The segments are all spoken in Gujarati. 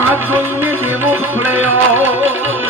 હાથ જોઈને દેવો ફળ્યો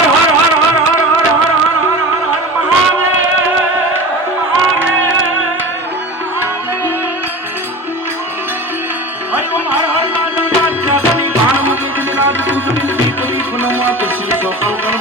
সকাল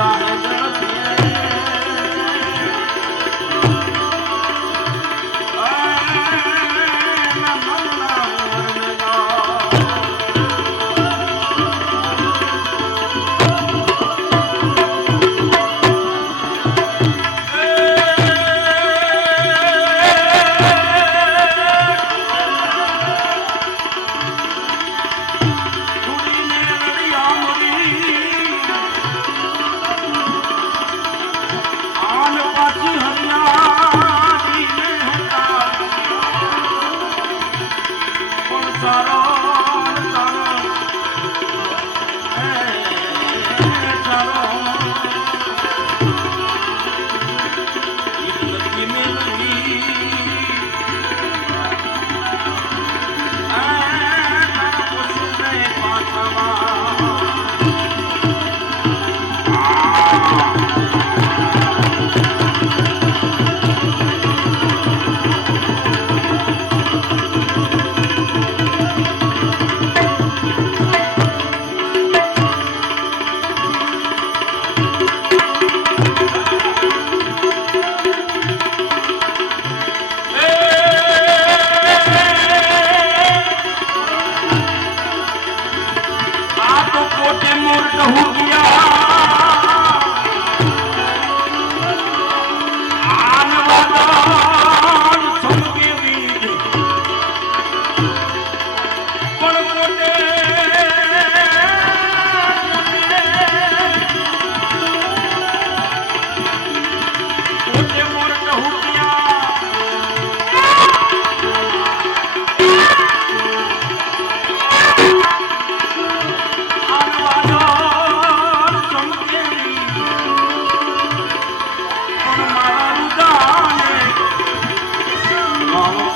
Allah. Bye.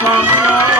Vamos lá.